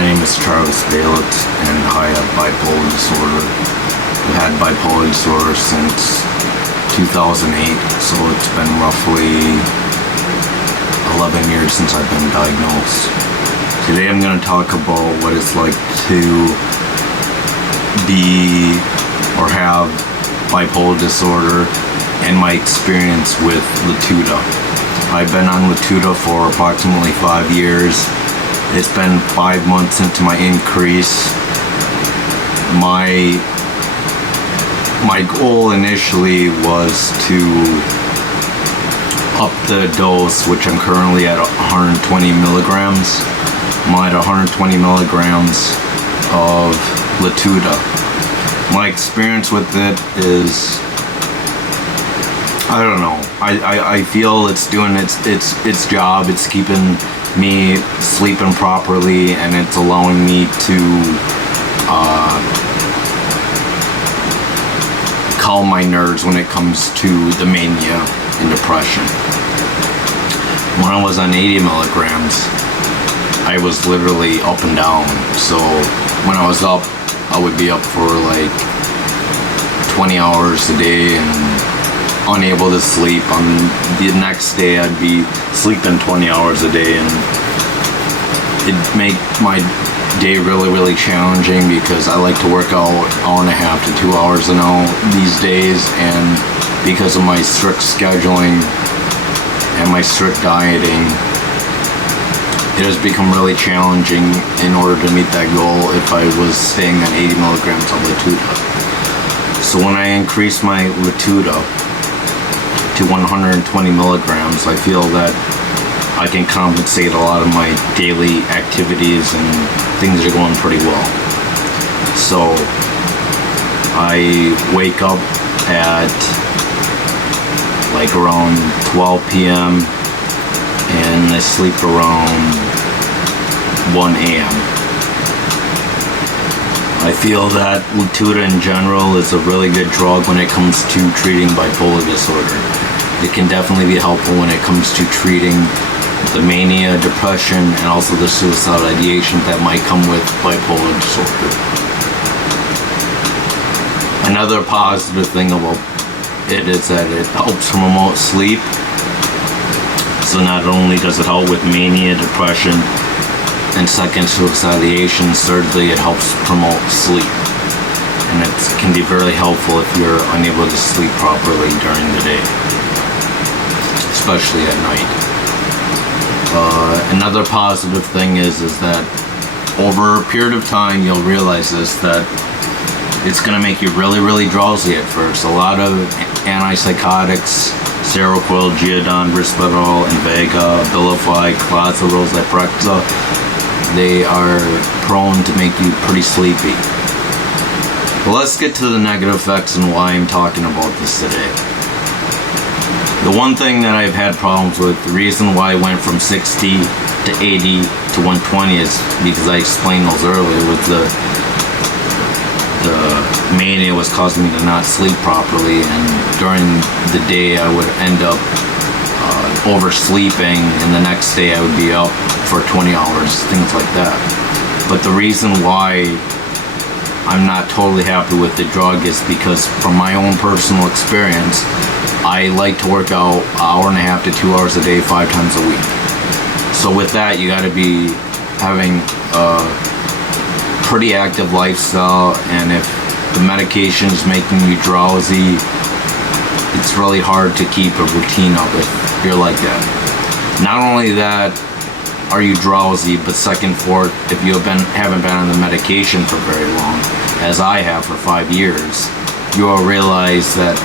My name is Travis Baylett, and I have bipolar disorder. I've had bipolar disorder since 2008, so it's been roughly 11 years since I've been diagnosed. Today I'm going to talk about what it's like to be or have bipolar disorder and my experience with Latuda. I've been on Latuda for approximately 5 years. It's been 5 months into my increase. My goal initially was to up the dose, which I'm currently at 120 milligrams. I'm at 120 milligrams of Latuda. My experience with it is, I don't know. I feel it's doing its job. It's keeping me sleeping properly, and it's allowing me to calm my nerves when it comes to the mania and depression. When I was on 80 milligrams, I was literally up and down. So when I was up, I would be up for like 20 hours a day and unable to sleep. On the next day, I'd be sleeping 20 hours a day, and it'd make my day really challenging because I like to work out 1.5 to 2 hours an hour these days, and because of my strict scheduling and my strict dieting, it has become really challenging in order to meet that goal if I was staying at 80 milligrams of Latuda. So when I increased my Latuda to 120 milligrams, I feel that I can compensate a lot of my daily activities, and things are going pretty well. So I wake up at like around 12 p.m. and I sleep around 1 a.m. I feel that Latuda in general is a really good drug when it comes to treating bipolar disorder. It can definitely be helpful when it comes to treating the mania, depression, and also the suicidal ideation that might come with bipolar disorder. Another positive thing about it is that it helps promote sleep. So not only does it help with mania, depression, and second suicidal ideation, thirdly, it helps promote sleep. And it can be very helpful if you're unable to sleep properly during the day, especially at night. Another positive thing is that over a period of time, you'll realize this, that it's going to make you really drowsy at first. A lot of antipsychotics, Seroquel, Geodon, Risperdal, Invega, Abilify, Clozaril, Zyprexa, they are prone to make you pretty sleepy. Well, let's get to the negative effects and why I'm talking about this today. The one thing that I've had problems with, the reason why I went from 60 to 80 to 120 is because I explained those earlier, with the mania was causing me to not sleep properly, and during the day I would end up oversleeping, and the next day I would be up for 20 hours, things like that. But the reason why I'm not totally happy with the drug is because from my own personal experience, I like to work out 1.5 to 2 hours a day, 5 times a week. So with that, you got to be having a pretty active lifestyle, and if the medication is making you drowsy, it's really hard to keep a routine up if you're like that. Not only that are you drowsy, but second, fourth, if you haven't been on the medication for very long, as I have for 5 years, you will realize that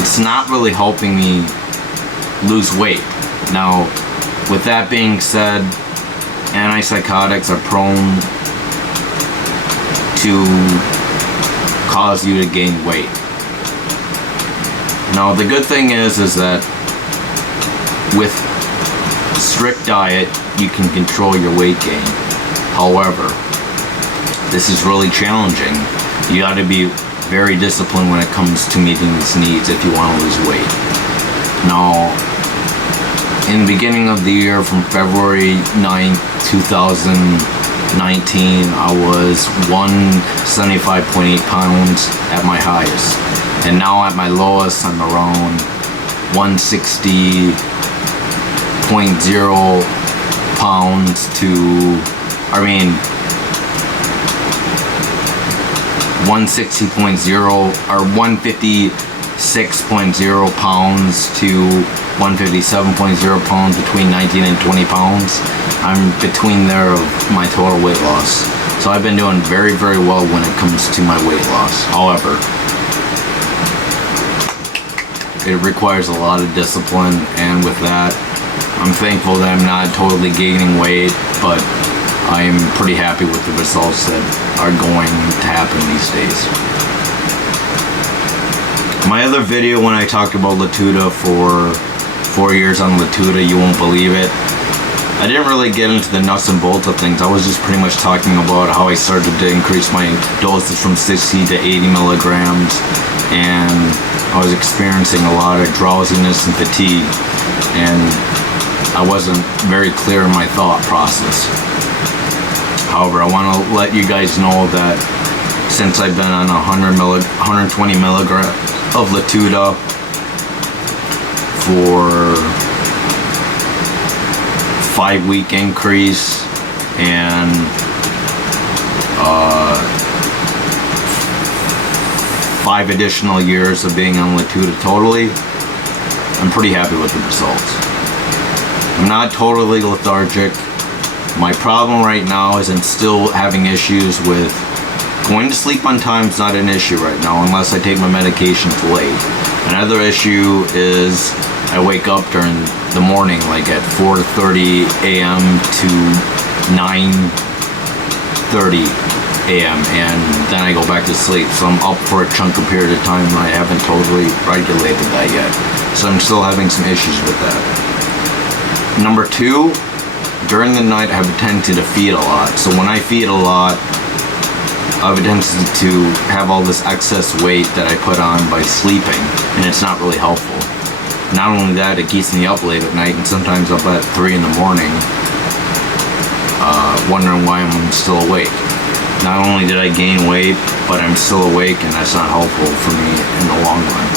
it's not really helping me lose weight. Now, with that being said, antipsychotics are prone to cause you to gain weight. Now, the good thing is that with strict diet, you can control your weight gain. However, this is really challenging. You got to be very disciplined when it comes to meeting these needs if you want to lose weight. Now, in the beginning of the year, from February 9th, 2019, I was 175.8 pounds at my highest. And now at my lowest, I'm around 160.0 pounds to, 160.0 or 156.0 pounds to 157.0 pounds, between 19 and 20 pounds. I'm between there of my total weight loss. So I've been doing very, very well when it comes to my weight loss. However, it requires a lot of discipline, and with that, I'm thankful that I'm not totally gaining weight, but I'm pretty happy with the results that are going to happen these days. My other video, when I talked about Latuda for 4 years on Latuda, you won't believe it, I didn't really get into the nuts and bolts of things. I was just pretty much talking about how I started to increase my dosage from 60 to 80 milligrams, and I was experiencing a lot of drowsiness and fatigue, and I wasn't very clear in my thought process. However, I want to let you guys know that since I've been on 120 milligrams of Latuda for 5-week increase and 5 additional years of being on Latuda totally, I'm pretty happy with the results. I'm not totally lethargic. My problem right now is I'm still having issues with going to sleep on time. Is not an issue right now unless I take my medications late. Another issue is I wake up during the morning, like at 4:30 a.m. to 9:30 a.m. and then I go back to sleep. So I'm up for a chunk of period of time and I haven't totally regulated that yet. So I'm still having some issues with that. Number 2, during the night I have a tendency to feed a lot. So when I feed a lot, I have a tendency to have all this excess weight that I put on by sleeping, and it's not really helpful. Not only that, it keeps me up late at night, and sometimes up at 3 in the morning, wondering why I'm still awake. Not only did I gain weight, but I'm still awake, and that's not helpful for me in the long run.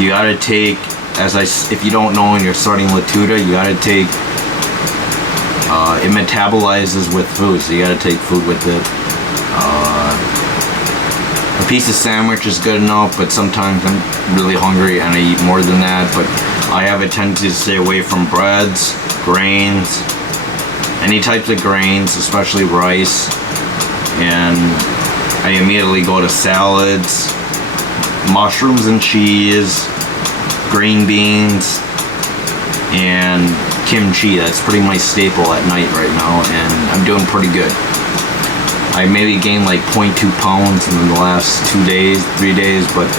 You gotta take, if you don't know and you're starting Latuda, you gotta take, it metabolizes with food, so you gotta take food with it. A piece of sandwich is good enough, but sometimes I'm really hungry and I eat more than that. But I have a tendency to stay away from breads, grains, any types of grains, especially rice, and I immediately go to salads, mushrooms and cheese, green beans, and kimchi. That's pretty my staple at night right now, and I'm doing pretty good. I maybe gained like 0.2 pounds in the last 3 days, but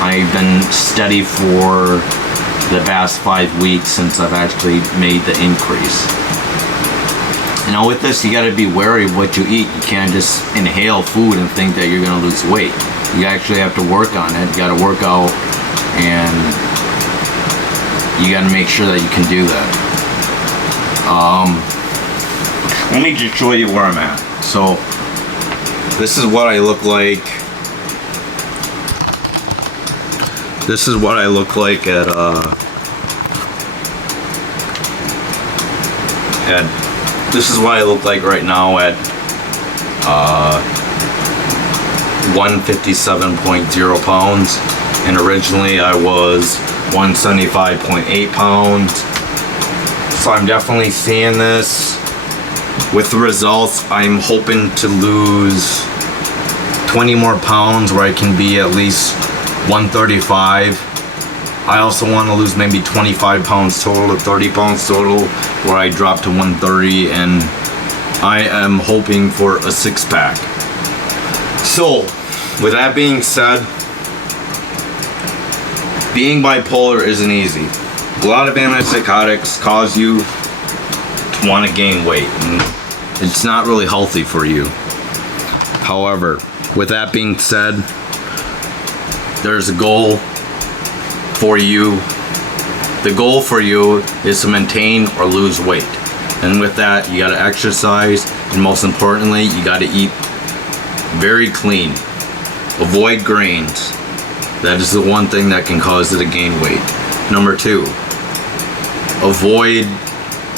I've been steady for the past 5 weeks since I've actually made the increase. Now with this, you gotta be wary of what you eat. You can't just inhale food and think that you're gonna lose weight. You actually have to work on it. You gotta work out, and you gotta make sure that you can do that. Let me just show you where I'm at. So this is what I look like. This is what I look like at this is what I look like right now at 157.0 pounds, and originally I was 175.8 pounds. So I'm definitely seeing this. With the results, I'm hoping to lose 20 more pounds where I can be at least 135. I also want to lose maybe 25 pounds total to 30 pounds total where I drop to 130, and I am hoping for a 6-pack. So, with that being said, being bipolar isn't easy. A lot of antipsychotics cause you to want to gain weight, and it's not really healthy for you. However, with that being said, there's a goal for you The goal for you is to maintain or lose weight. And with that, you gotta exercise, and most importantly, you gotta eat very clean. Avoid grains. That is the one thing that can cause you to gain weight. Number 2, avoid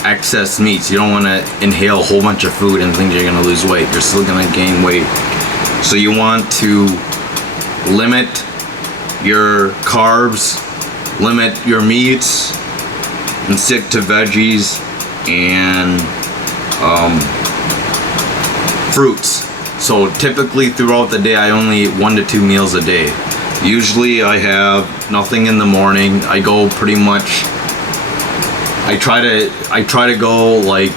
excess meats. You don't want to inhale a whole bunch of food and think you're going to lose weight. You're still going to gain weight. So you want to limit your carbs, limit your meats, and stick to veggies and fruits. So typically throughout the day, I only eat 1 to 2 meals a day. Usually I have nothing in the morning. I go pretty much, I try to go like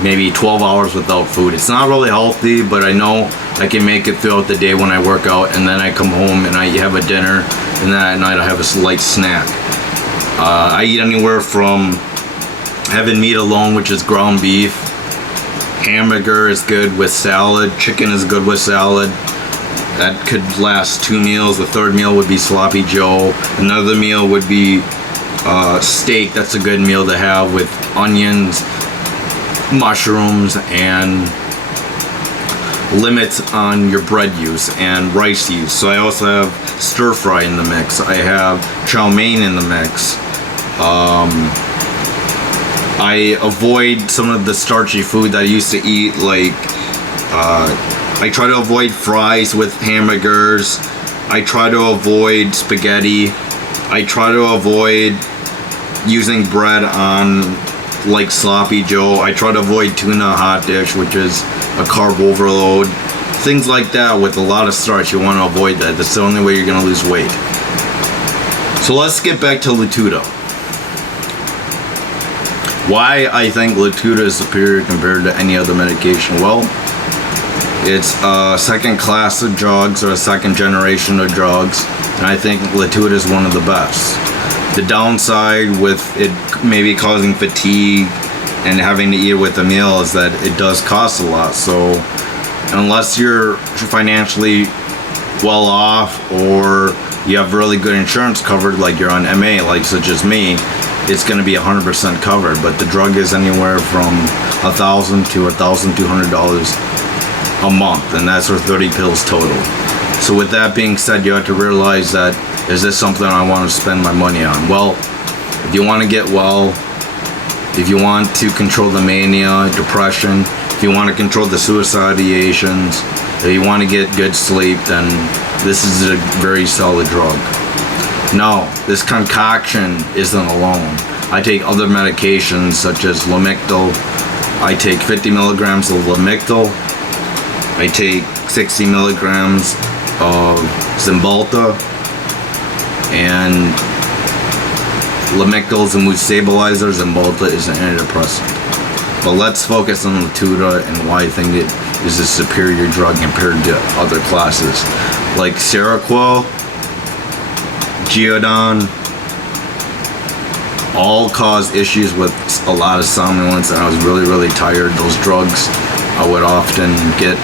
maybe 12 hours without food. It's not really healthy, but I know I can make it throughout the day when I work out, and then I come home and I have a dinner, and then at night I have a light snack. I eat anywhere from having meat alone, which is ground beef. Hamburger is good with salad. Chicken is good with salad. That could last 2 meals. The third meal would be sloppy joe. Another meal would be steak. That's a good meal to have with onions, mushrooms, and limits on your bread use and rice use. So I also have stir fry in the mix. I have chow mein in the mix. I avoid some of the starchy food that I used to eat, like I try to avoid fries with hamburgers. I try to avoid spaghetti. I try to avoid using bread on like sloppy joe. I try to avoid tuna hot dish, which is a carb overload. Things like that with a lot of starch, you want to avoid that. That's the only way you're going to lose weight. So let's get back to Latuda. Why I think Latuda is superior compared to any other medication? Well, it's a second class of drugs, or a second generation of drugs, and I think Latuda is one of the best. The downside with it maybe causing fatigue and having to eat it with a meal is that it does cost a lot. So unless you're financially well off, or you have really good insurance covered, like you're on MA, like such as me, it's going to be 100% covered. But the drug is anywhere from $1,000 to $1,200 a month, and that's for 30 pills total. So with that being said, you have to realize that, is this something I want to spend my money on? Well, if you want to get well, if you want to control the mania, depression, if you want to control the suicide ideations, if you want to get good sleep, then this is a very solid drug. Now, this concoction isn't alone. I take other medications such as Lamictal. I take 50 milligrams of Lamictal. I take 60 milligrams of Cymbalta, and Lamictal is a mood stabilizer, Cymbalta is an antidepressant. But let's focus on Latuda and why I think it is a superior drug compared to other classes like Seroquel, Geodon. All cause issues with a lot of somnolence, and I was really tired. Those drugs, I would often get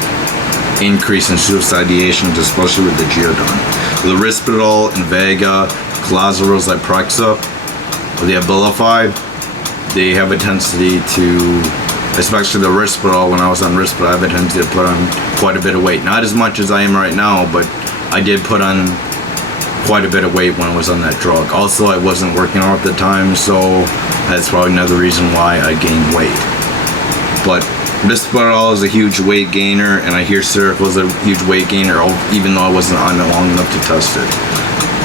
increase in suicide ideations, especially with the Geodon. The Risperdal, Invega, Clozaril, Zyprexa, the Abilify, they have a tendency to, especially the Risperdal, when I was on Risperdal, I have a tendency to put on quite a bit of weight. Not as much as I am right now, but I did put on quite a bit of weight when I was on that drug. Also, I wasn't working out at the time, so that's probably another reason why I gained weight. But Risperdal is a huge weight gainer, and I hear Seroquel is a huge weight gainer, even though I wasn't on it long enough to test it.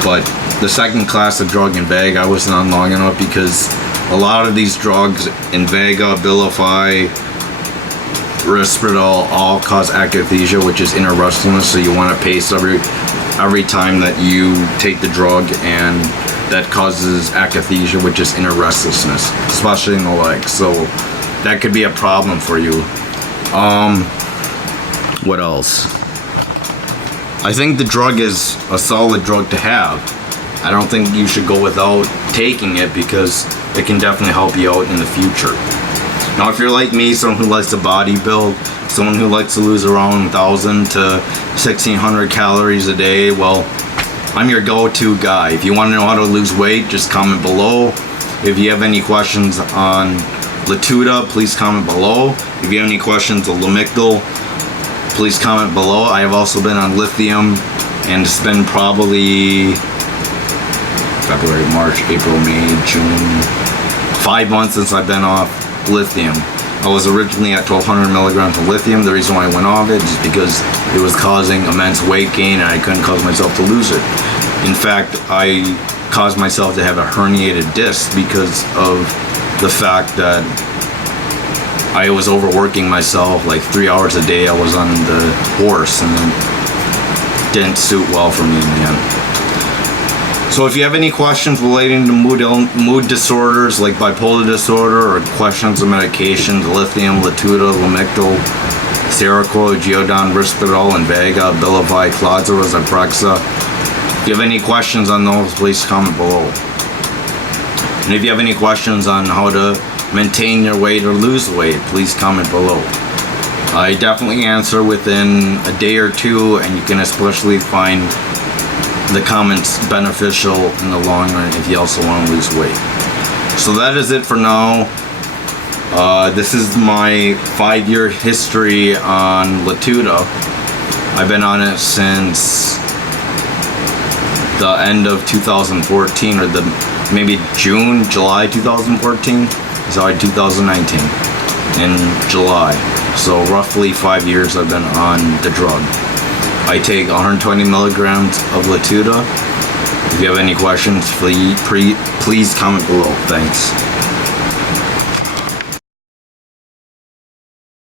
But the second class of drug, Invega, I wasn't on long enough because a lot of these drugs, Invega, Abilify, Risperdal, all cause akathisia, which is inner restlessness. So you want to pace every time that you take the drug, and that causes akathisia, which is inner restlessness, especially in the legs. So that could be a problem for you. What else? I think the drug is a solid drug to have. I don't think you should go without taking it because it can definitely help you out in the future. Now, if you're like me, someone who likes to bodybuild, someone who likes to lose around 1,000 to 1,600 calories a day, well, I'm your go-to guy. If you want to know how to lose weight, just comment below. If you have any questions on Latuda, please comment below. If you have any questions on Lamictal, please comment below. I have also been on Lithium, and it's been probably February, March, April, May, June, 5 months since I've been off Lithium. I was originally at 1200 milligrams of lithium. The reason why I went off it is because it was causing immense weight gain, and I couldn't cause myself to lose it. In fact, I caused myself to have a herniated disc because of the fact that I was overworking myself, like 3 hours a day. I was on the horse, and it didn't suit well for me in the end. So if you have any questions relating to mood disorders like bipolar disorder, or questions of medications, lithium, Latuda, Lamictal, Seroquel, Geodon, Risperdal, Invega, Abilify, Clozaril, Zyprexa. If you have any questions on those, please comment below. And if you have any questions on how to maintain your weight or lose weight, please comment below. I definitely answer within a day or two, and you can especially find the comments beneficial in the long run if you also want to lose weight. So that is it for now. This is my 5-year history on Latuda. I've been on it since the end of 2014, or maybe July 2014. Sorry, 2019 in July. So roughly 5 years I've been on the drug. I take 120 milligrams of Latuda. If you have any questions, please comment below. Thanks.